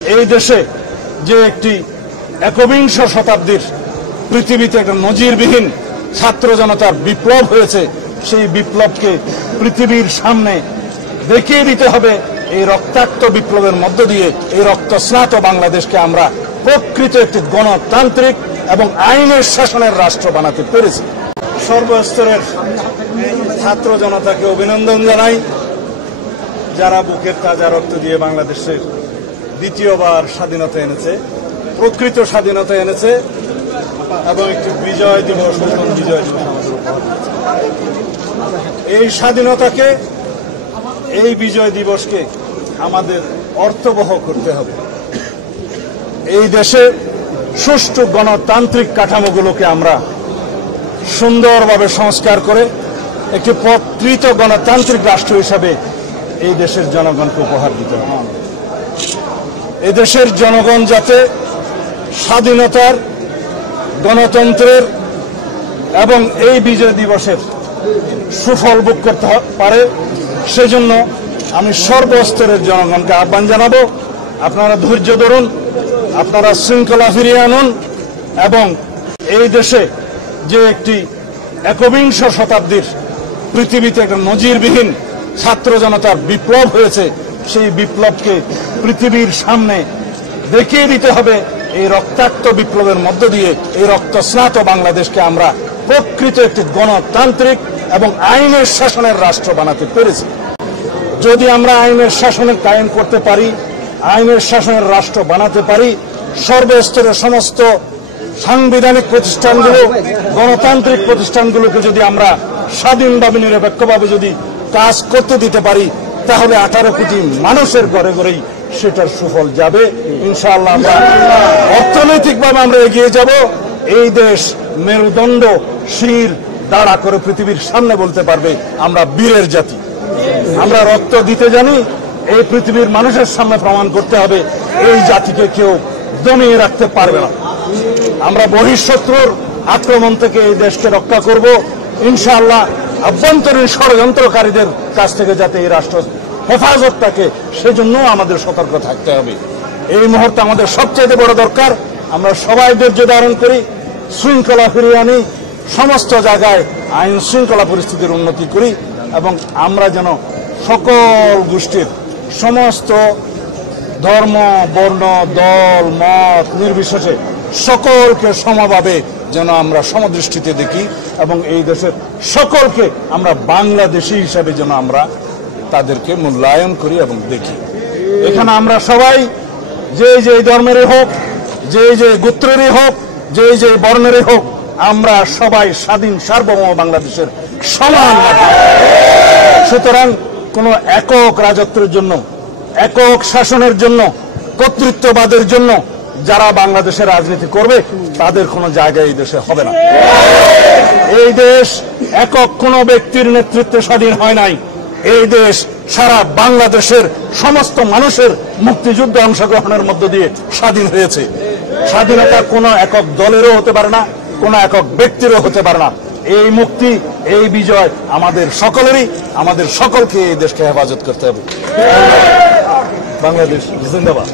এই দেশে যে একটি একবিংশ শতাব্দীর পৃথিবীতে একটা নজিরবিহীন ছাত্র জনতার বিপ্লব হয়েছে, সেই বিপ্লবকে পৃথিবীর সামনে দেখিয়ে দিতে হবে। এই রক্তাক্ত বিপ্লবের মধ্য দিয়ে এই রক্তস্নাত বাংলাদেশকে আমরা প্রকৃত একটি গণতান্ত্রিক এবং আইনের শাসনের রাষ্ট্র বানাতে পেরেছি। সর্বস্তরের ছাত্র জনতাকে অভিনন্দন জানাই, যারা বুকের তাজা রক্ত দিয়ে বাংলাদেশের দ্বিতীয়বার স্বাধীনতা এনেছে, প্রকৃত স্বাধীনতা এনেছে এবং একটি বিজয় দিবস, নতুন বিজয় দিবস আমাদের উপহার দিয়েছে। এই স্বাধীনতাকে, এই বিজয় দিবসকে আমাদের অর্থবহ করতে হবে। এই দেশে সুষ্ঠু গণতান্ত্রিক কাঠামোগুলোকে আমরা সুন্দরভাবে সংস্কার করে একটি প্রকৃত গণতান্ত্রিক রাষ্ট্র হিসাবে এই দেশের জনগণকে উপহার দিতে হবে। এই দেশের জনগণ যাতে স্বাধীনতার, গণতন্ত্রের এবং এই বিজয় দিবসের সুফল ভোগ করতে পারে, সেজন্য আমি সর্বস্তরের জনগণকে আহ্বান জানাবো, আপনারা ধৈর্য ধরুন, আপনারা শৃঙ্খলা ফিরিয়ে আনুন এবং এই দেশে যে একটি একবিংশ শতাব্দীর পৃথিবীতে একটা নজিরবিহীন ছাত্র জনতার বিপ্লব হয়েছে, সেই বিপ্লবকে পৃথিবীর সামনে দেখিয়ে দিতে হবে। এই রক্তাক্ত বিপ্লবের মধ্য দিয়ে এই রক্তস্নাত বাংলাদেশকে আমরা প্রকৃত একটি গণতান্ত্রিক এবং আইনের শাসনের রাষ্ট্র বানাতে পেরেছি। যদি আমরা আইনের শাসনের কায়েম করতে পারি, আইনের শাসনের রাষ্ট্র বানাতে পারি, সর্বস্তরের সমস্ত সাংবিধানিক প্রতিষ্ঠানগুলো, গণতান্ত্রিক প্রতিষ্ঠানগুলোকে যদি আমরা স্বাধীনভাবে নিরপেক্ষভাবে যদি কাজ করতে দিতে পারি, তাহলে 18 কোটি মানুষের ঘরে ঘরেই সেটার সুফল যাবে। ইনশাআল্লাহ আমরা অর্থনৈতিকভাবে আমরা এগিয়ে যাব। এই দেশ মেরুদণ্ড শির দাঁড়া করে পৃথিবীর সামনে বলতে পারবে আমরা বীরের জাতি, আমরা রক্ত দিতে জানি। এই পৃথিবীর মানুষের সামনে প্রমাণ করতে হবে এই জাতিকে কেউ দমিয়ে রাখতে পারবে না। আমরা বহিঃশত্রুর আক্রমণ থেকে এই দেশকে রক্ষা করব ইনশাআল্লাহ। আভ্যন্তরীণ ষড়যন্ত্রকারীদের কাছ থেকে যাতে এই রাষ্ট্র হেফাজত থাকে, সেজন্য আমাদের সতর্ক থাকতে হবে। এই মুহূর্তে আমাদের সবচেয়ে বড় দরকার আমরা সবাই ধৈর্য ধারণ করি, শৃঙ্খলা ফিরিয়ে আনি, সমস্ত জায়গায় আইন শৃঙ্খলা পরিস্থিতির উন্নতি করি এবং আমরা যেন সকল গোষ্ঠীর, সমস্ত ধর্ম, বর্ণ, দল, মত নির্বিশেষে সকলকে সমভাবে যেন আমরা সমদৃষ্টিতে দেখি এবং এই দেশের সকলকে আমরা বাংলাদেশী হিসাবে যেন আমরা তাদেরকে মূল্যায়ন করি এবং দেখি। এখানে আমরা সবাই যে ধর্মেরই হোক, যে গোত্রেরই হোক, যে বর্ণেরই হোক, আমরা সবাই স্বাধীন সার্বভৌম বাংলাদেশের সমান। সুতরাং কোন একক রাজত্বের জন্য, একক শাসনের জন্য, কর্তৃত্ববাদের জন্য যারা বাংলাদেশের রাজনীতি করবে তাদের কোনো জায়গা এই দেশে হবে না। এই দেশ একক কোনো ব্যক্তির নেতৃত্বে স্বাধীন হয় নাই। এই দেশ সারা বাংলাদেশের সমস্ত মানুষের মুক্তিযুদ্ধে অংশগ্রহণের মধ্য দিয়ে স্বাধীন হয়েছে। স্বাধীনতা কোনো একক দলেরও হতে পারে না, কোনো একক ব্যক্তিরও হতে পারে না। এই মুক্তি, এই বিজয় আমাদের সকলেরই, আমাদের সকলকে এই দেশকে হেফাজত করতে হবে। বাংলাদেশ জিন্দাবাদ।